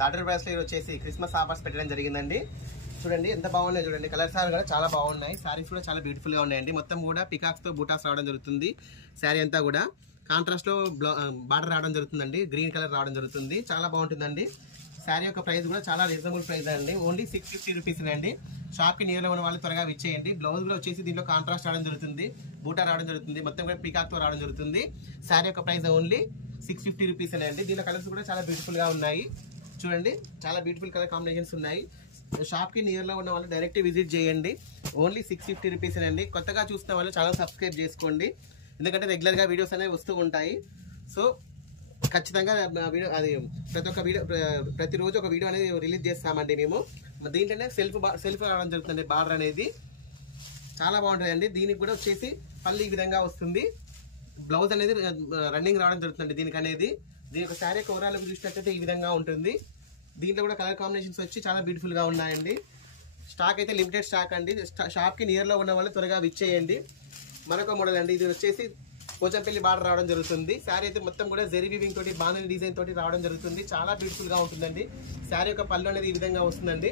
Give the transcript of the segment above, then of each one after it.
Third price లో వచ్చేసి Christmas offers పెట్టడం జరిగిందండి. చూడండి ఎంత బాగున్నాయి చూడండి. కలర్స్ కూడా చాలా బాగున్నాయి. శారీస్ కూడా చాలా బ్యూటిఫుల్ గా ఉన్నాయండి. మొత్తం కూడా పికాక్స్ తో బూటాస్ రావడం జరుగుతుంది. శారీ అంతా కూడా కాంట్రాస్ట్ లో బార్డర్ రావడం జరుగుతుందండి. గ్రీన్ కలర్ రావడం జరుగుతుంది. చాలా బాగుంటుందండి. శారీ యొక్క ప్రైస్ కూడా చాలా రీజనబుల్ ప్రైస్ అండి. ఓన్లీ 650 రూపీస్ అండి. షాప్ కి నియర్లో ఉన్న వాళ్ళు త్వరగా విచ్చేయండి. బ్లౌజ్ కూడా వచ్చేసి దీంట్లో కాంట్రాస్ట్ రావడం జరుగుతుంది. బూటా రావడం జరుగుతుంది. మొత్తం కూడా పికాక్ తో రావడం జరుగుతుంది. శారీ యొక్క ప్రైస్ ఓన్లీ 650 రూపీస్ అండి. దీంట్లో కలర్స్ కూడా చాలా బ్యూటిఫుల్ గా ఉన్నాయి. చూడండి చాలా బ్యూటిఫుల్ కలర్ కాంబినేషన్స్ ఉన్నాయి. షాప్ కి నియర్ లో ఉన్న వాళ్ళు డైరెక్ట్ విజిట్ చేయండి. ఓన్లీ 650 రూపీస్ అండి. కొత్తగా చూస్తున్న వాళ్ళు ఛానల్ సబ్స్క్రైబ్ చేసుకోండి. ఎందుకంటే రెగ్యులర్ గా వీడియోస్ అనేవి వస్తూ ఉంటాయి. సో ఖచ్చితంగా వీడియో అది ప్రతిరోజు ఒక వీడియో అనేది రిలీజ్ చేస్తామండి మేము. దీంట్లోనే సెల్ఫ్ రావడం జరుగుతుంది. బార్డర్ అనేది చాలా బాగుంటుందండి. దీనికి కూడా వచ్చేసి పళ్ళు ఈ విధంగా వస్తుంది. బ్లౌజ్ అనేది రన్నింగ్ రావడం జరుగుతుంది దీనికి అనేది. దీని యొక్క శారీ ఓవరాల్ చూసినట్లయితే ఈ విధంగా ఉంటుంది. దీంట్లో కూడా కలర్ కాంబినేషన్స్ వచ్చి చాలా బ్యూటిఫుల్ గా ఉన్నాయండి. స్టాక్ అయితే లిమిటెడ్ స్టాక్ అండి. షాప్ కి నియర్ లో ఉన్న వాళ్ళు త్వరగా విచ్చేయండి. మరొక మోడల్ అండి. ఇది వచ్చేసి పోచంపల్లి బార్డర్ రావడం జరుగుతుంది. శారీ అయితే మొత్తం కూడా జెరీ వీవింగ్ తోటి బాంధని డిజైన్ తోటి రావడం జరుగుతుంది. చాలా బ్యూటిఫుల్ గా ఉంటుందండి. శారీ యొక్క పళ్ళు అనేది ఈ విధంగా వస్తుందండి.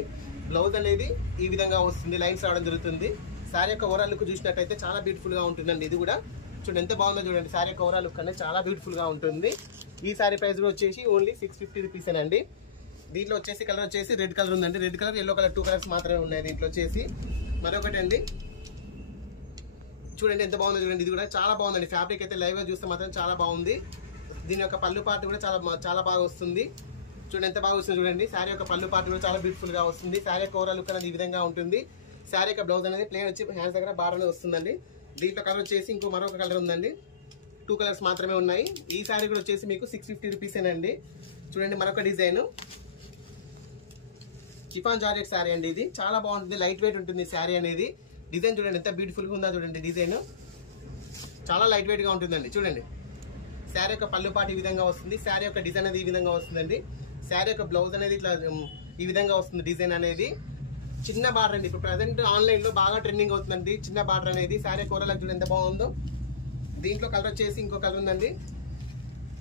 బ్లౌజ్ అనేది ఈ విధంగా వస్తుంది. లైన్స్ రావడం జరుగుతుంది. శారీ యొక్క ఓవరాల్ లుక్ చూసినట్టయితే చాలా బ్యూటిఫుల్ గా ఉంటుందండి. ఇది కూడా చూడండి ఎంత బాగుందో చూడండి. శారీ యొక్క ఓవరాల్ లుక్ అనేది చాలా బ్యూటిఫుల్ గా ఉంటుంది. ఈ శారీ ప్రైస్ వచ్చేసి ఓన్లీ 650 రూపీస్ అండి. దీంట్లో వచ్చేసి కలర్ వచ్చేసి రెడ్ కలర్ ఉందండి. Red colour yellow colour 2 colours మాత్రమే ఉన్నాయి దీంట్లో వచ్చేసి. మరొకటి అండి చూడండి ఎంత బాగుందో చూడండి. ఇది కూడా చాలా బాగుందండి. ఫ్యాబ్రిక్ అయితే లైవ్ గా చూస్తే మాత్రం చాలా బాగుంది. దీని యొక్క పళ్ళు పార్ట్ కూడా చాలా బాగా వస్తుంది. చూడండి ఎంత బాగా వస్తుంది చూడండి. శారీ యొక్క పళ్ళు పార్ట్ కూడా చాలా బ్యూటిఫుల్ గా వస్తుంది. శారీ యొక్క ఓవరాల్ లుక్ అనేది ఈ విధంగా ఉంటుంది. శారీ యొక్క బ్లౌజ్ అనేది ప్లేన్ వచ్చి హ్యాండ్స్ దగ్గర బార్డర్ అనేది వస్తుందండి. దీంట్లో కలర్ వచ్చేసి ఇంకో మరొక కలర్ ఉందండి. 2 కలర్స్ మాత్రమే ఉన్నాయి. ఈ శారీ కూడా వచ్చేసి మీకు 650 రూపీస్ అండి. చూడండి మరొక డిజైన్ చిఫాన్ జార్జెట్ శారీ అండి. ఇది చాలా బాగుంటుంది. లైట్ వెయిట్ ఉంటుంది శారీ అనేది. డిజైన్ చూడండి ఎంత బ్యూటిఫుల్ గా ఉందా చూడండి. డిజైన్ చాలా లైట్ వెయిట్ గా ఉంటుందండి. చూడండి శారీ యొక్క పళ్ళు పాటు ఈ విధంగా వస్తుంది. శారీ యొక్క డిజైన్ అనేది ఈ విధంగా వస్తుందండి. శారీ యొక్క బ్లౌజ్ అనేది ఇట్లా ఈ విధంగా వస్తుంది. డిజైన్ అనేది చిన్న బార్డర్ అండి. ఇప్పుడు ప్రజెంట్ ఆన్లైన్ లో బాగా ట్రెండింగ్ అవుతుందండి చిన్న బార్డర్ అనేది. శారీ కూరలకు చూడండి ఎంత బాగుందో. దీంట్లో కలర్ వచ్చేసి ఇంకో కలర్ ఉందండి.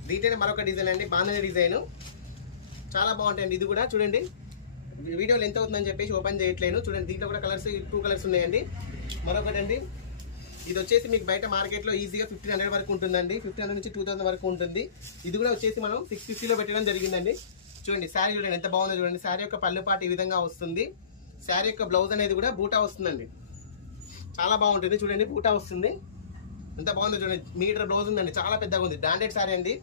దీంట్లోనే మరొక డిజైన్ అండి. బాంధని డిజైన్ చాలా బాగుంటాయండి. ఇది కూడా చూడండి వీడియోలు ఎంత అవుతుందని చెప్పేసి ఓపెన్ చేయట్లేను. చూడండి దీంట్లో కూడా కలర్స్ 2 కలర్స్ ఉన్నాయండి. మరొకటి అండి ఇది వచ్చేసి మీకు బయట మార్కెట్ లో ఈజీగా 1500 వరకు ఉంటుందండి. 1500 నుంచి 2000 వరకు ఉంటుంది. ఇది కూడా వచ్చేసి మనం 650లో పెట్టడం జరిగిందండి. చూడండి శారీ చూడండి ఎంత బాగుందో చూడండి. శారీ యొక్క పళ్ళు పాటు ఈ విధంగా వస్తుంది. శారీ యొక్క బ్లౌజ్ అనేది కూడా బూటా వస్తుందండి. చాలా బాగుంటుంది. చూడండి బూటా వస్తుంది. ఎంత బాగుందో చూడండి. మీటర్ బ్లౌజ్ ఉందండి. చాలా పెద్దగా ఉంది. బ్రాండెడ్ శారీ అండి.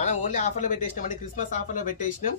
మనం ఓన్లీ ఆఫర్లో పెట్టేసినాం అండి. క్రిస్మస్ ఆఫర్లో పెట్టేసినాం.